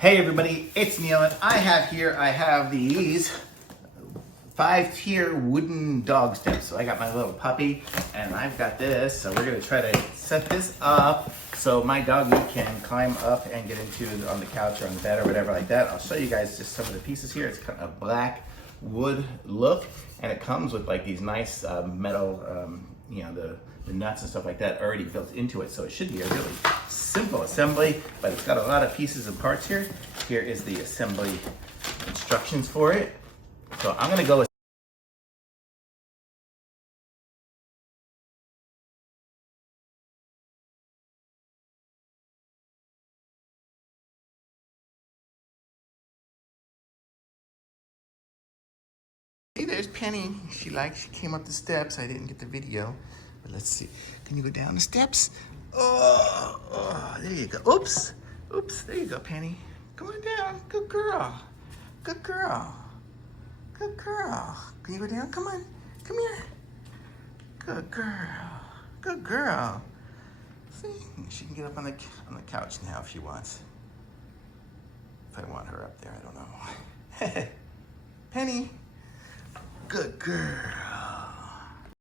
Hey everybody, it's Neil and I have these 5-tier wooden dog steps. So I got my little puppy and I've got this. So we're gonna try to set this up so my doggy can climb up and get into on the couch or on the bed or whatever like that. I'll show you guys just some of the pieces here. It's kind of a black wood look and it comes with like these nice metal, the nuts and stuff like that already built into it. So it should be a really simple assembly, but it's got a lot of pieces and parts here. Here is the assembly instructions for it. So I'm gonna go with See, there's Penny. She came up the steps. I didn't get the video, but let's see. Can you go down the steps? Oh, there you go. Oops, there you go, Penny. Come on down. Good girl. Good girl. Good girl. Can you go down? Come on. Come here. Good girl. Good girl. See, she can get up on the couch now if she wants. If I want her up there, I don't know. Penny. Good girl.